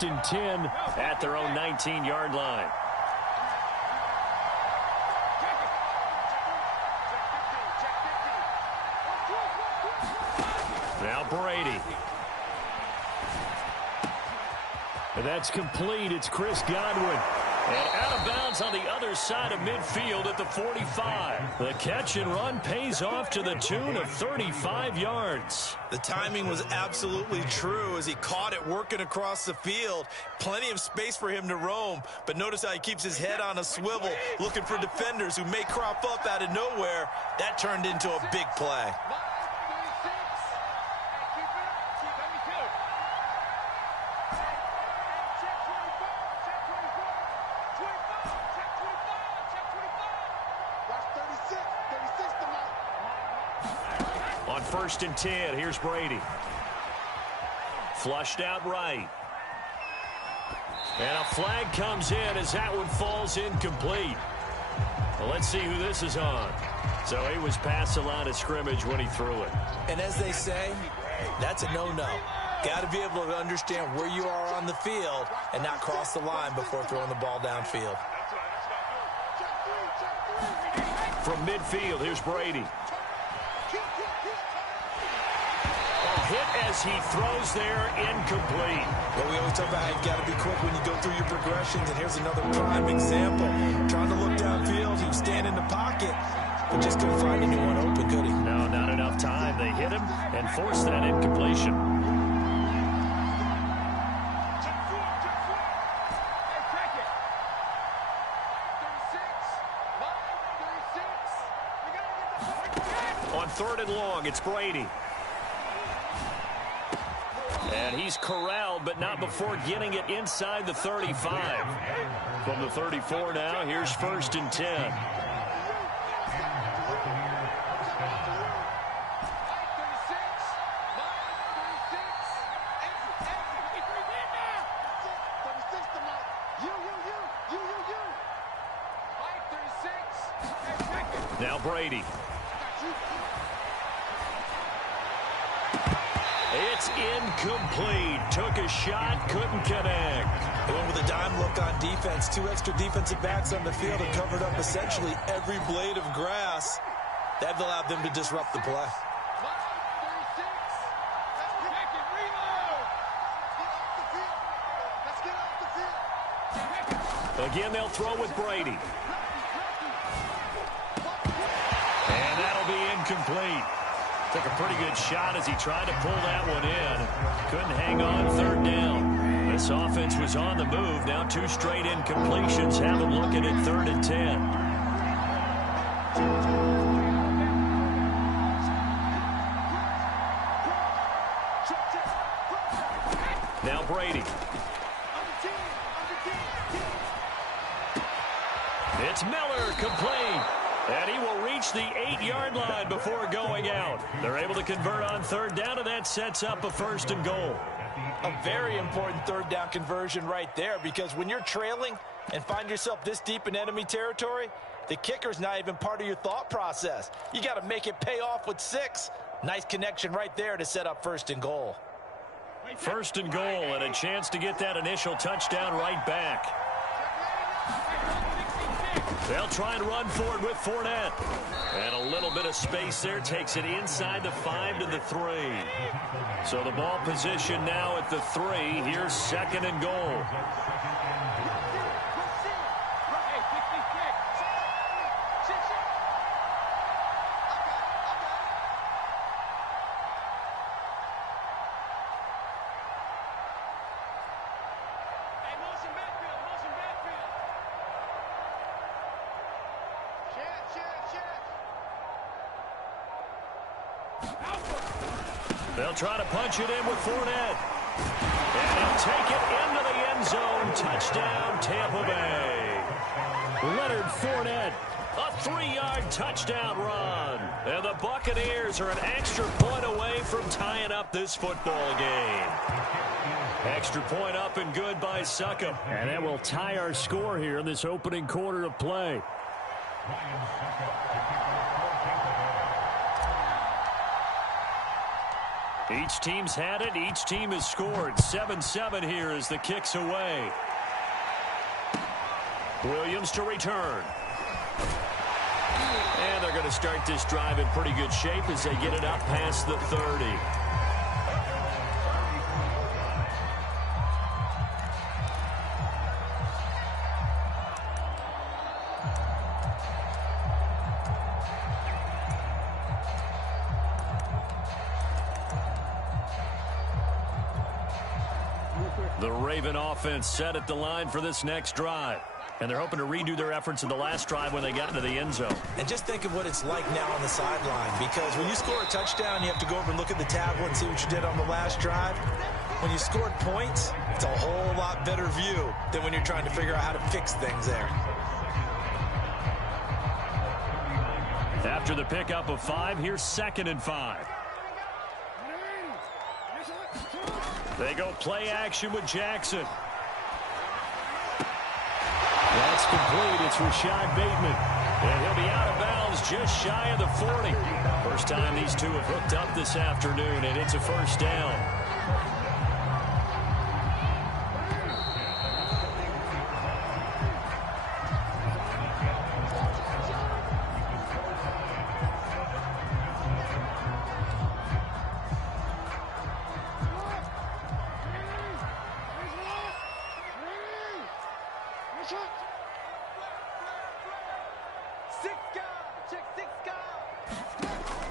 first and 10 at their own 19-yard line. Now Brady. And that's complete. It's Chris Godwin. And out of bounds on the other side of midfield at the 45. The catch and run pays off to the tune of 35 yards. The timing was absolutely true as he caught it working across the field. Plenty of space for him to roam. But notice how he keeps his head on a swivel, looking for defenders who may crop up out of nowhere. That turned into a big play. First and 10. Here's Brady. Flushed out right. And a flag comes in as that one falls incomplete. Well, let's see who this is on. So he was past the line of scrimmage when he threw it. And as they say, that's a no-no. Got to be able to understand where you are on the field and not cross the line before throwing the ball downfield. From midfield, here's Brady. Hit as he throws there, incomplete. Well, we always talk about how you've got to be quick when you go through your progressions, and here's another prime example. Trying to look downfield, he was standing in the pocket, but just couldn't find anyone open, could he? No, not enough time. They hit him and forced that incompletion. On 3rd and long, it's Brady. And he's corralled, but not before getting it inside the 35. From the 34 now, here's 1st and 10. Now Brady. It's incomplete. Took a shot, couldn't connect. They went with a dime look on defense. 2 extra defensive backs on the field and covered up essentially every blade of grass. That allowed them to disrupt the play. Again, they'll throw with Brady. And that'll be incomplete. Took a pretty good shot as he tried to pull that one in. Couldn't hang on 3rd down. This offense was on the move. Now 2 straight incompletions have them looking at 3rd and 10. Now Brady. It's Miller, complete. And he will reach the 8-yard line before going out. They're able to convert on 3rd down, and that sets up a 1st and goal. A very important 3rd down conversion right there, because when you're trailing and find yourself this deep in enemy territory, the kicker's not even part of your thought process. You got to make it pay off with 6. Nice connection right there to set up 1st and goal. 1st and goal, and a chance to get that initial touchdown right back. They'll try and run forward with Fournette. And a little bit of space there takes it inside the 5 to the 3. So the ball position now at the 3. Here's 2nd and goal. They'll try to punch it in with Fournette. And he'll take it into the end zone. Touchdown, Tampa Bay. Leonard Fournette, a 3-yard touchdown run. And the Buccaneers are an extra point away from tying up this football game. Extra point up and good by Succop. And that will tie our score here in this opening quarter of play. Each team's had it. Each team has scored. 7-7 here as the kick's away. Williams to return. And they're going to start this drive in pretty good shape as they get it up past the 30. The Raven offense set at the line for this next drive. And they're hoping to redo their efforts in the last drive when they got into the end zone. And just think of what it's like now on the sideline, because when you score a touchdown, you have to go over and look at the tablet and see what you did on the last drive. When you scored points, it's a whole lot better view than when you're trying to figure out how to fix things there. After the pickup of 5, here's 2nd and 5. They go play action with Jackson. That's complete. It's Rashad Bateman. And he'll be out of bounds just shy of the 40. First time these two have hooked up this afternoon, and it's a first down.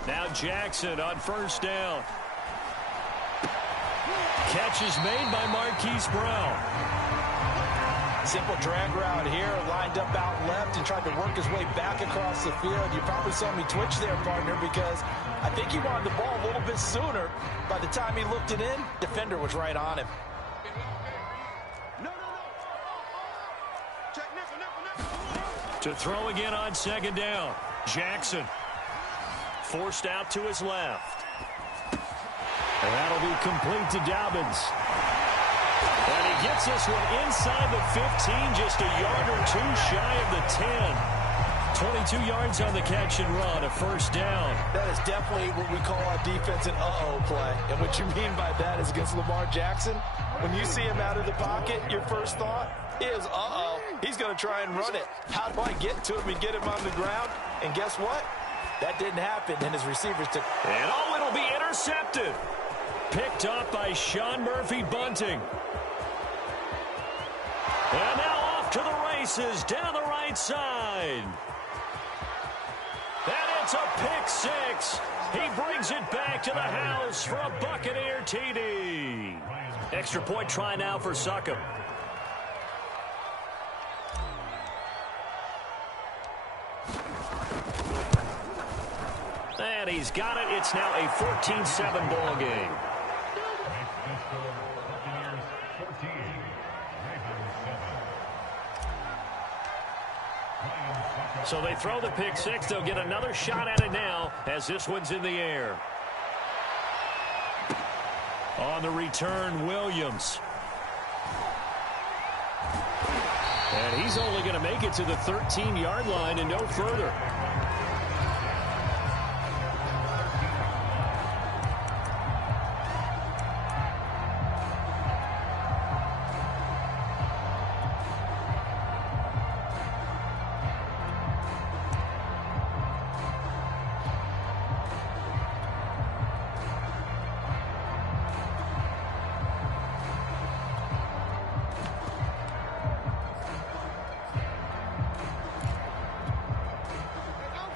Now Jackson on first down. Catch is made by Marquise Brown. Simple drag route here, lined up out left and tried to work his way back across the field. You probably saw me twitch there, partner, because I think he wanted the ball a little bit sooner. By the time he looked it in, defender was right on him. To throw again on 2nd down. Jackson forced out to his left. And that'll be complete to Dobbins. And he gets this one inside the 15, just a yard or two shy of the 10. 22 yards on the catch and run, a first down. That is definitely what we call our defense an uh-oh play. And what you mean by that is against Lamar Jackson, when you see him out of the pocket, your first thought is, uh-oh, he's going to try and run it. How do I get to him and get him on the ground? And guess what? That didn't happen, and his receivers took. And oh, it'll be intercepted. Picked up by Sean Murphy Bunting. And now off to the races down the right side. And it's a pick 6. He brings it back to the house for a Buccaneer TD. Extra point try now for Succop. And he's got it. It's now a 14-7 ball game. So they throw the pick 6. They'll get another shot at it now as this one's in the air. On the return, Williams. And he's only going to make it to the 13-yard line and no further.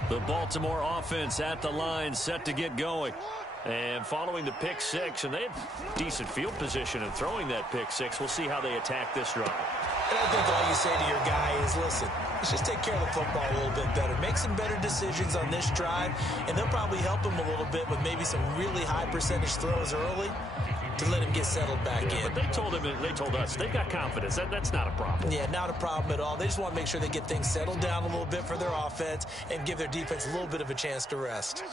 The Baltimore offense at the line, set to get going. And following the pick 6, and they had decent field position in throwing that pick 6. We'll see how they attack this drive. And I think all you say to your guy is, listen, let's just take care of the football a little bit better. Make some better decisions on this drive, and they'll probably help him a little bit with maybe some really high percentage throws early to let him get settled back in. But they told us they've got confidence. That's not a problem. Yeah, not a problem at all. They just want to make sure they get things settled down a little bit for their offense and give their defense a little bit of a chance to rest.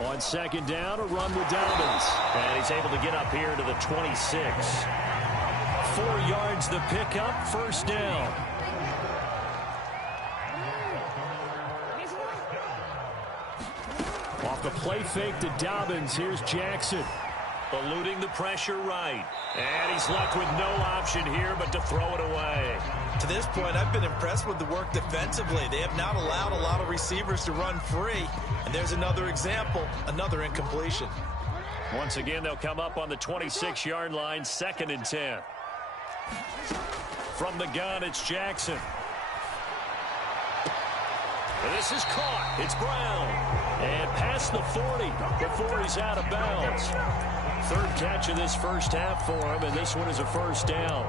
On 2nd down, a run with Dobbins. And he's able to get up here to the 26. 4 yards the pickup, first down. Off the play fake to Dobbins, here's Jackson. Eluding the pressure right. And he's left with no option here but to throw it away. To this point, I've been impressed with the work defensively. They have not allowed a lot of receivers to run free. And there's another example, another incompletion. Once again, they'll come up on the 26-yard line, 2nd and 10. From the gun, it's Jackson. And this is caught. It's Brown. And past the 40 before he's out of bounds. 3rd catch of this first half for him, and this one is a first down.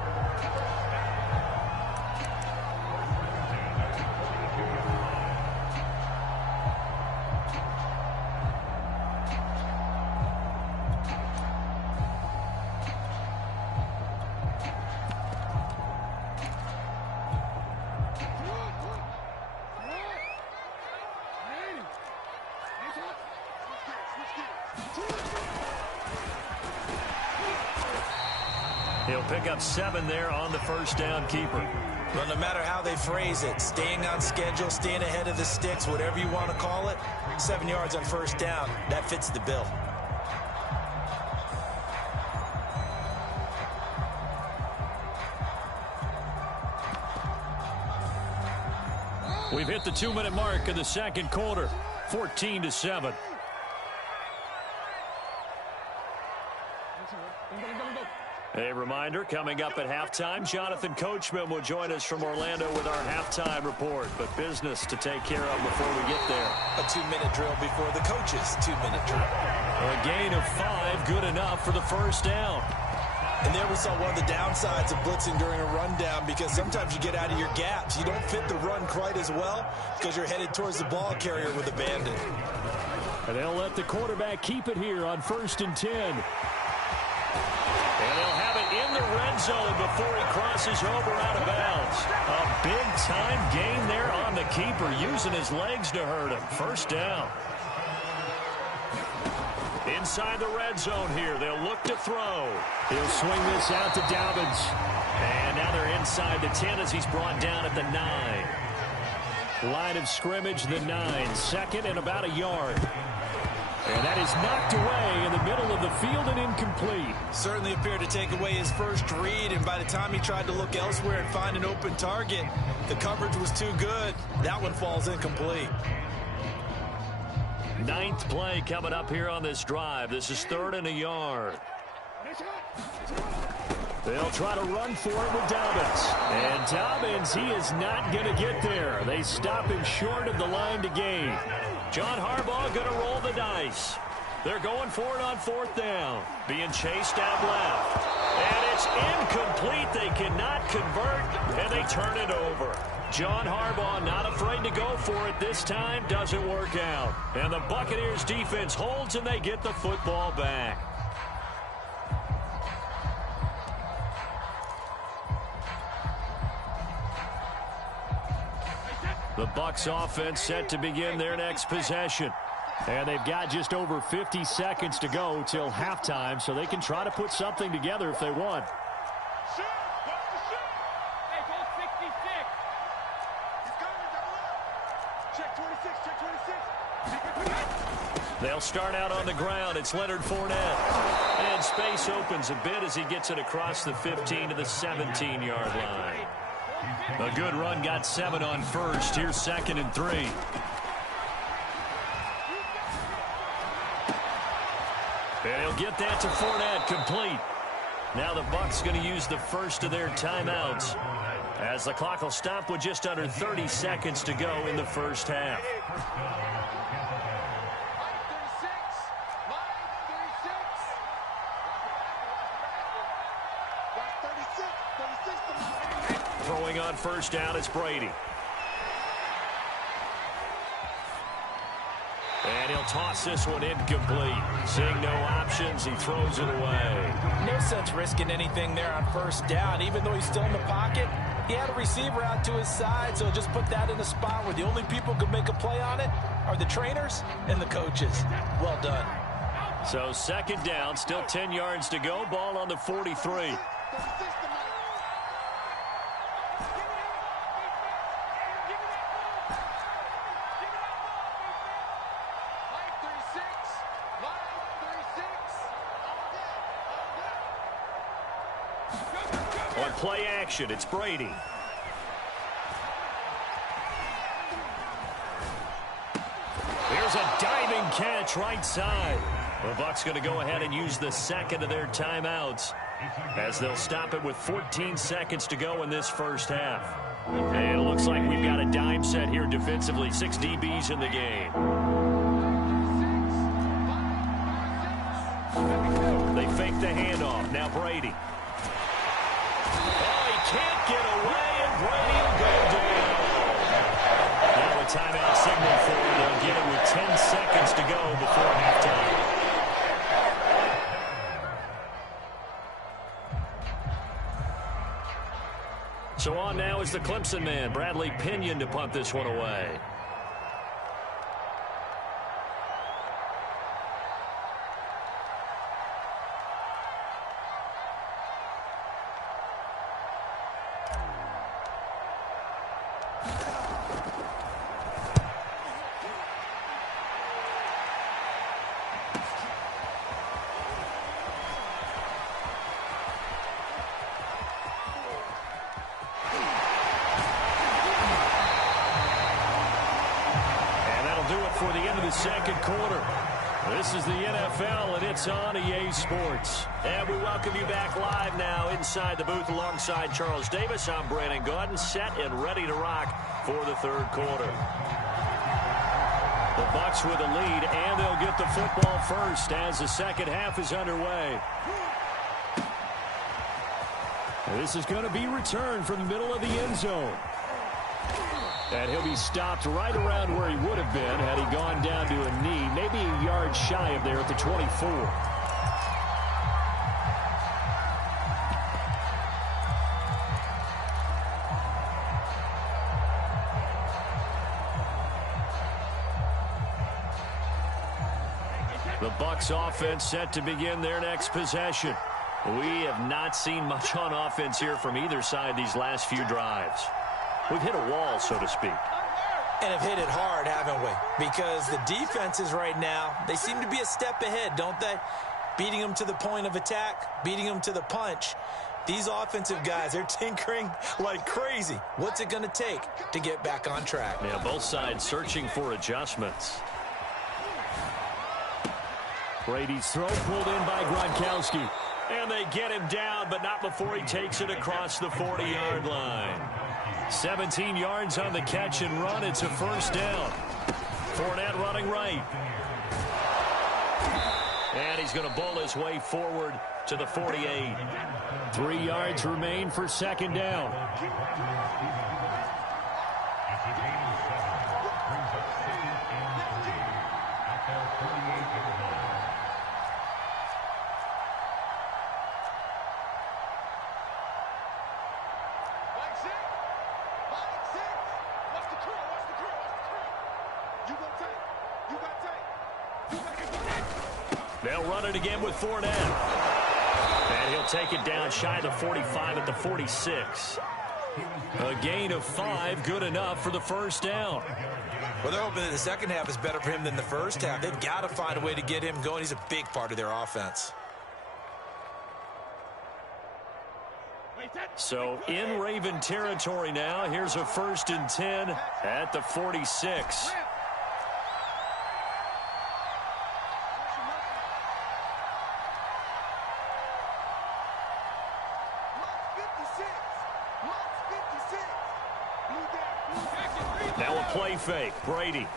He'll pick up 7 there on the first down keeper. Well, no matter how they phrase it, staying on schedule, staying ahead of the sticks, whatever you want to call it, 7 yards on first down, that fits the bill. We've hit the 2-minute mark of the second quarter, 14-7. A reminder, coming up at halftime, Jonathan Coachman will join us from Orlando with our halftime report. But business to take care of before we get there. A 2-minute drill before the coach's 2-minute drill. A gain of 5, good enough for the first down. And there we saw one of the downsides of blitzing during a rundown, because sometimes you get out of your gaps. You don't fit the run quite as well because you're headed towards the ball carrier with abandon. And they'll let the quarterback keep it here on 1st and 10. And they'll have it in the red zone before he crosses over out of bounds. A big-time gain there on the keeper, using his legs to hurt him. First down. Inside the red zone here, they'll look to throw. He'll swing this out to Dobbins. And now they're inside the 10 as he's brought down at the 9. Line of scrimmage, the 9. 2nd and about a yard. And that is knocked away in the middle of the field and incomplete. Certainly appeared to take away his first read, and by the time he tried to look elsewhere and find an open target, the coverage was too good. That one falls incomplete. 9th play coming up here on this drive. This is 3rd and a yard. They'll try to run for it with Dobbins. And Dobbins, he is not going to get there. They stop him short of the line to gain. John Harbaugh going to roll the dice. They're going for it on 4th down. Being chased out left. And it's incomplete. They cannot convert, and they turn it over. John Harbaugh not afraid to go for it this time. Doesn't work out. And the Buccaneers defense holds, and they get the football back. The Bucs offense set to begin their next possession. And they've got just over 50 seconds to go till halftime, so they can try to put something together if they want. They'll start out on the ground. It's Leonard Fournette. And space opens a bit as he gets it across the 15 to the 17-yard line. A good run, got 7 on first. Here's 2nd and 3. And he'll get that to Fournette, complete. Now the Bucs going to use the first of their timeouts, as the clock will stop with just under 30 seconds to go in the first half. Throwing on first down, it's Brady. And he'll toss this one incomplete. Seeing no options, he throws it away. No sense risking anything there on first down. Even though he's still in the pocket, he had a receiver out to his side, so just put that in a spot where the only people who can make a play on it are the trainers and the coaches. Well done. So 2nd down, still 10 yards to go. Ball on the 43. On play action, it's Brady. Here's a diving catch right side. The Bucs going to go ahead and use the second of their timeouts as they'll stop it with 14 seconds to go in this first half. And it looks like we've got a dime set here defensively. 6 DBs in the game. They fake the handoff. Now Brady. Oh, he can't get away, and Brady will go down. Now a timeout signal for him. They'll get it with 10 seconds to go before halftime. So on now is the Clemson man, Bradley Pinion, to punt this one away. For the end of the second quarter. This is the NFL, and it's on EA Sports. And we welcome you back live now inside the booth alongside Charles Davis. I'm Brandon Gaudin, set and ready to rock for the third quarter. The Bucs with a lead, and they'll get the football first as the second half is underway. This is going to be returned from the middle of the end zone. And he'll be stopped right around where he would have been had he gone down to a knee, maybe a yard shy of there at the 24. The Bucs offense set to begin their next possession. We have not seen much on offense here from either side these last few drives. We've hit a wall, so to speak. And have hit it hard, haven't we? Because the defenses right now, they seem to be a step ahead, don't they? Beating them to the point of attack, beating them to the punch. These offensive guys, they're tinkering like crazy. What's it going to take to get back on track? Yeah, both sides searching for adjustments. Brady's throw pulled in by Gronkowski. And they get him down, but not before he takes it across the 40-yard line. 17 yards on the catch and run. It's a first down. Fournette running right. And he's going to bowl his way forward to the 48. 3 yards remain for second down. They'll run it again with Fournette. And he'll take it down shy of the 45 at the 46. A gain of 5, good enough for the first down. Well, they're hoping that the second half is better for him than the first half. They've got to find a way to get him going. He's a big part of their offense. So in Raven territory now. Here's a 1st and 10 at the 46. Now a play fake. Brady.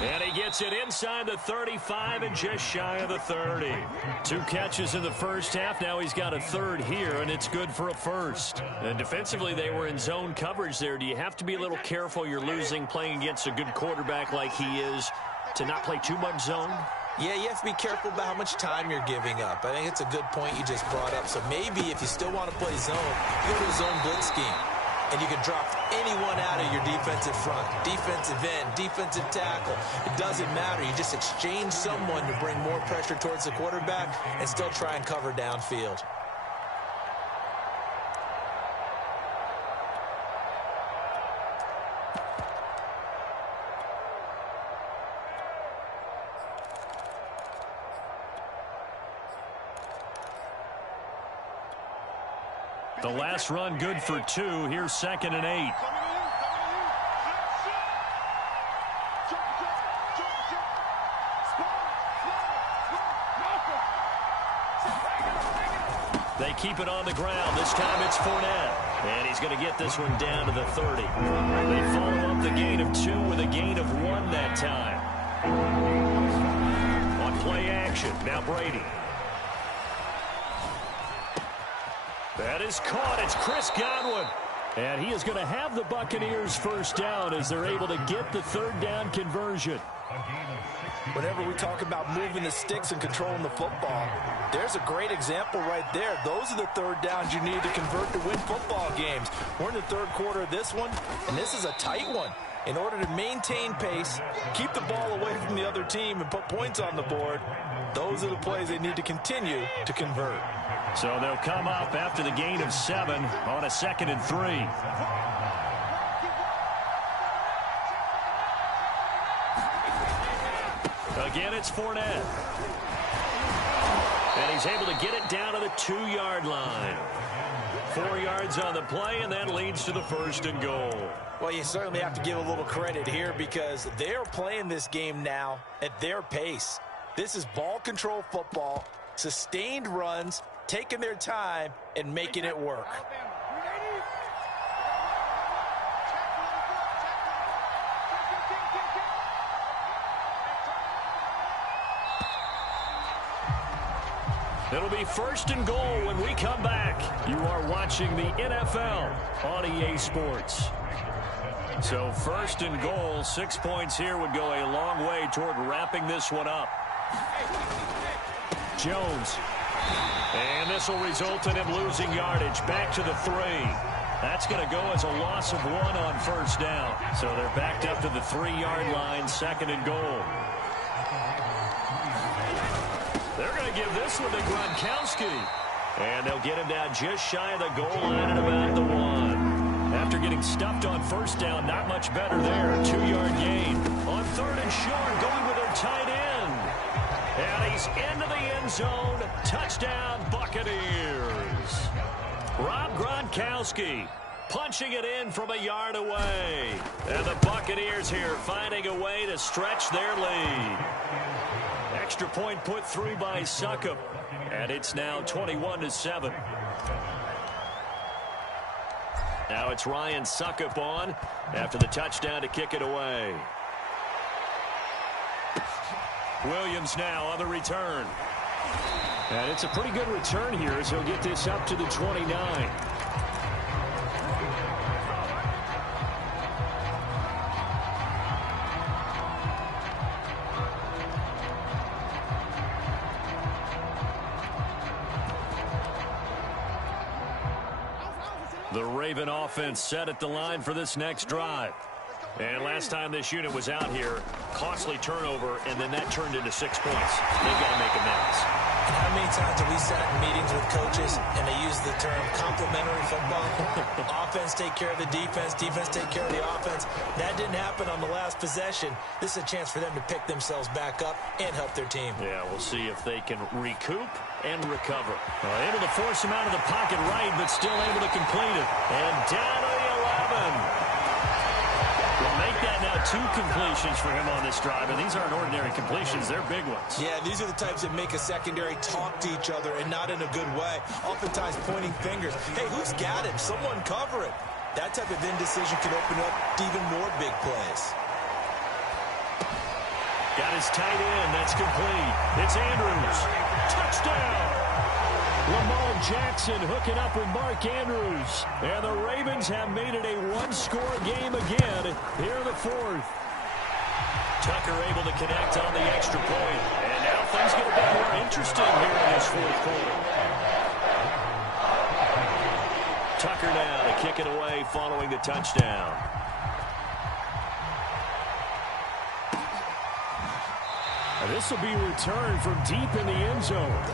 And he gets it inside the 35 and just shy of the 30. 2 catches in the first half. Now he's got a third here, and it's good for a first. And defensively, they were in zone coverage there. Do you have to be a little careful? You're losing playing against a good quarterback like he is to not play too much zone? Yeah, you have to be careful about how much time you're giving up. I think it's a good point you just brought up. So maybe if you still want to play zone, you go to a zone blitz scheme. And you can drop anyone out of your defensive front, defensive end, defensive tackle. It doesn't matter. You just exchange someone to bring more pressure towards the quarterback and still try and cover downfield. The last run good for 2. Here's 2nd and 8. They keep it on the ground. This time it's Fournette. And he's going to get this one down to the 30. They follow up the gain of 2 with a gain of 1 that time. On play action, now Brady. That is caught. It's Chris Godwin. And he is going to have the Buccaneers first down as they're able to get the 3rd down conversion. Whenever we talk about moving the sticks and controlling the football, there's a great example right there. Those are the 3rd downs you need to convert to win football games. We're in the 3rd quarter of this one, and this is a tight one. In order to maintain pace, keep the ball away from the other team, and put points on the board, those are the plays they need to continue to convert. So they'll come up after the gain of 7 on a 2nd and 3. Again, it's Fournette. And he's able to get it down to the 2-yard line. 4 yards on the play, and that leads to the 1st and goal. Well, you certainly have to give a little credit here because they're playing this game now at their pace. This is ball control football, sustained runs, taking their time, and making it work. It'll be 1st and goal when we come back. You are watching the NFL on EA Sports. So 1st and goal, 6 points here would go a long way toward wrapping this one up. Jones. And this will result in him losing yardage back to the 3. That's going to go as a loss of 1 on 1st down. So they're backed up to the 3-yard line, 2nd and goal. They're going to give this one to Gronkowski. And they'll get him down just shy of the goal line at about the 1. After getting stuffed on 1st down, not much better there. 2-yard gain. On 3rd and short, going with their tight end. And he's into the end zone. Touchdown, Buccaneers. Rob Gronkowski punching it in from a yard away. And the Buccaneers here finding a way to stretch their lead. Extra point put through by Succop. And it's now 21-7. Now it's Ryan Succop on after the touchdown to kick it away. Williams now on the return. And it's a pretty good return here as he'll get this up to the 29. The Raven offense set at the line for this next drive. And last time this unit was out here, costly turnover, and then that turned into 6 points. They've got to make amends. And how many times have we sat in meetings with coaches and they use the term complementary football? Offense take care of the defense, defense take care of the offense. That didn't happen on the last possession. This is a chance for them to pick themselves back up and help their team. Yeah, we'll see if they can recoup and recover. Able to force him out of the pocket right, but still able to complete it. And down to the 11. We'll make that now 2 completions for him on this drive, and these aren't ordinary completions. They're big ones. Yeah, these are the types that make a secondary talk to each other and not in a good way. Oftentimes pointing fingers. Hey, who's got him? Someone cover it. That type of indecision can open up to even more big plays. Got his tight end. That's complete. It's Andrews. Touchdown. Lamar Jackson hooking up with Mark Andrews. And the Ravens have made it a 1-score game again here in the 4th. Tucker able to connect on the extra point. And now things get a bit more interesting here in this 4th quarter. Tucker now to kick it away following the touchdown. And this will be returned from deep in the end zone.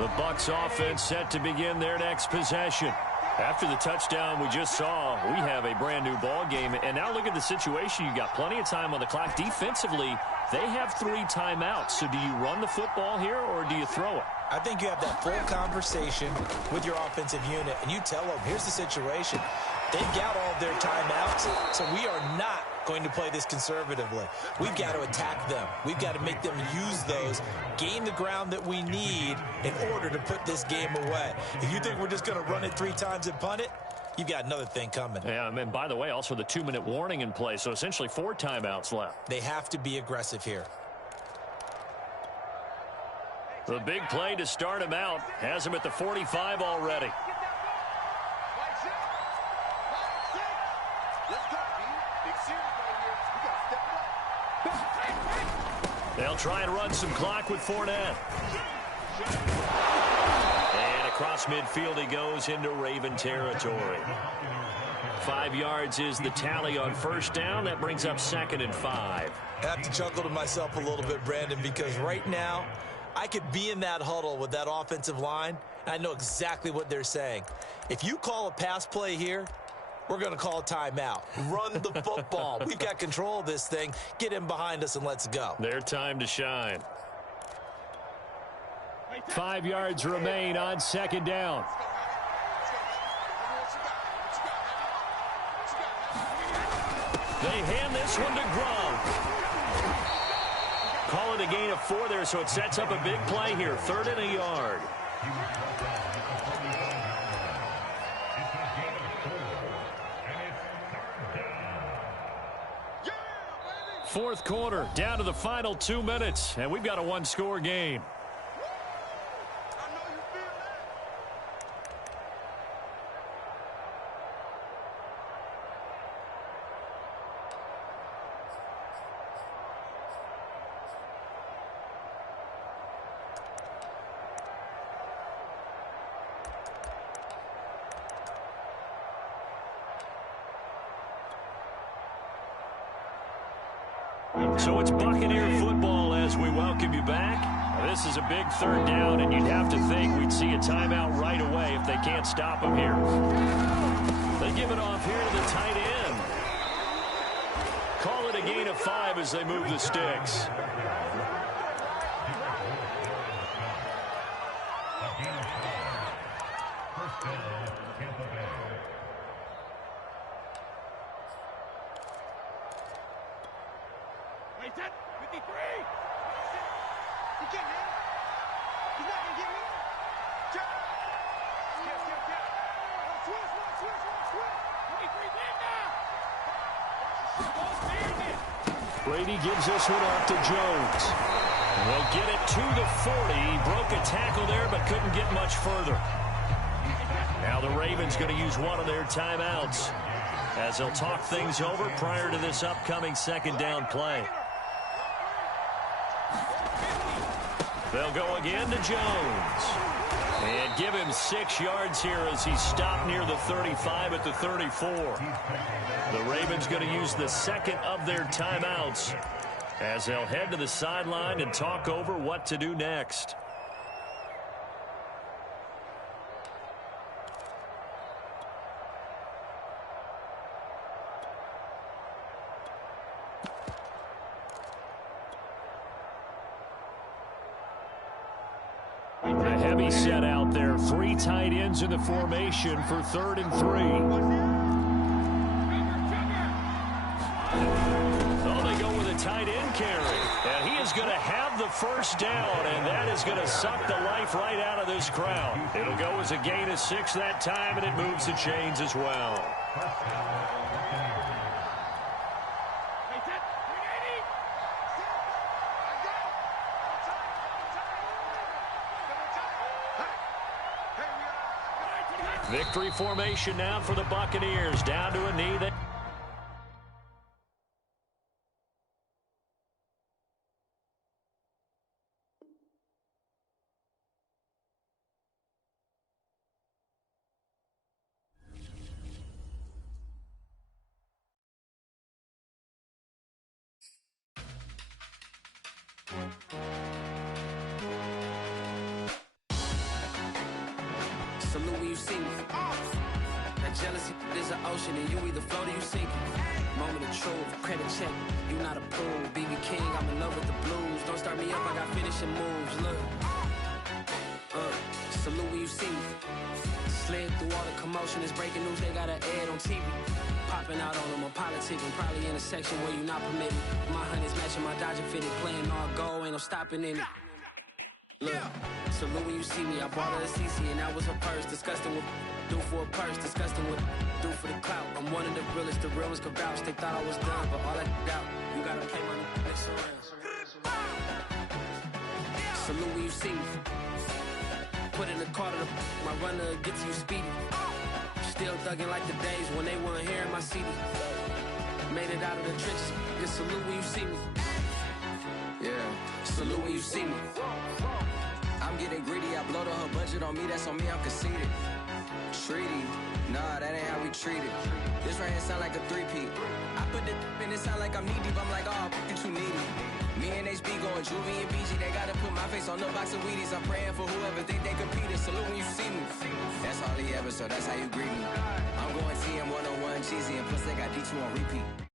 The Bucs offense set to begin their next possession. After the touchdown we just saw, we have a brand new ball game. And now look at the situation. You got plenty of time on the clock. Defensively, they have 3 timeouts. So do you run the football here or do you throw it? I think you have that full conversation with your offensive unit, and you tell them, here's the situation. They've got all of their timeouts, so we are not going to play this conservatively. We've got to attack them. We've got to make them use those, gain the ground that we need in order to put this game away. If you think we're just going to run it 3 times and punt it, you've got another thing coming. Yeah, and by the way, also the 2-minute warning in play, so essentially 4 timeouts left. They have to be aggressive here. The big play to start him out has him at the 45 already. They'll try and run some clock with Fournette. And across midfield he goes into Raven territory. 5 yards is the tally on first down. That brings up 2nd and 5. I have to chuckle to myself a little bit, Brandon, because right now I could be in that huddle with that offensive line, and I know exactly what they're saying. If you call a pass play here, we're going to call a timeout. Run the football. We've got control of this thing. Get him behind us and let's go. Their time to shine. 5 yards remain on 2nd down. They hand this one to Gronk. Call it a gain of 4 there, so it sets up a big play here. 3rd and a yard. Fourth quarter, down to the final 2 minutes, and we've got a 1-score game. So it's Buccaneer football as we welcome you back. This is a big 3rd down, and you'd have to think we'd see a timeout right away if they can't stop him here. They give it off here to the tight end. Call it a gain of 5 as they move the sticks. Brady gives this one off to Jones. They'll get it to the 40. He broke a tackle there but couldn't get much further. Now the Ravens going to use one of their timeouts as they'll talk things over prior to this upcoming 2nd down play. They'll go again to Jones. And give him 6 yards here as he's stopped near the 35 at the 34. The Ravens going to use the 2nd of their timeouts as they'll head to the sideline and talk over what to do next. A heavy set out there. 3 tight ends in the formation for 3rd and 3. Oh, they go with a tight end carry. And he is going to have the first down, and that is going to suck the life right out of this crowd. It'll go as a gain of 6 that time, and it moves the chains as well. Victory formation now for the Buccaneers. Down to a knee. Salute when you see me. That jealousy is an ocean, and you either float or you sink. Moment of truth, credit check, you not approved. BB King, I'm in love with the blues. Don't start me up, I got finishing moves. Look, salute when you see me. Slid through all the commotion, it's breaking news, they got an ad on TV. Popping out on them, I'm politicking, probably in a section where you not permitted. My honey's matching my Dodger fitted, playing all gold, ain't no stopping in it. Look, salute when you see me, I bought her a CC and that was her purse. Disgusting with do for a purse, disgusting with do for the clout. I'm one of the realest, the real ones could vouch. They thought I was done, but all I doubt, you gotta play my next around. Salute when you see me. Put in the car to my runner gets you speedy. Still thugging like the days when they weren't here in my CD. Made it out of the trenches. Just salute when you see me. Yeah, salute when you see me. I'm getting greedy, I blow to her budget on me, that's on me, I'm conceited. Treaty, nah, that ain't how we treat it. This right here sound like a three-peat. I put the in it sound like I'm knee-deep, I'm like, oh, you too needy. Me and HB going Juvie and BG, they gotta put my face on the box of Wheaties. I'm praying for whoever think they competed, salute when you see me. That's all he ever, so that's how you greet me. I'm going TM 101 cheesy, and plus they got D2 on repeat.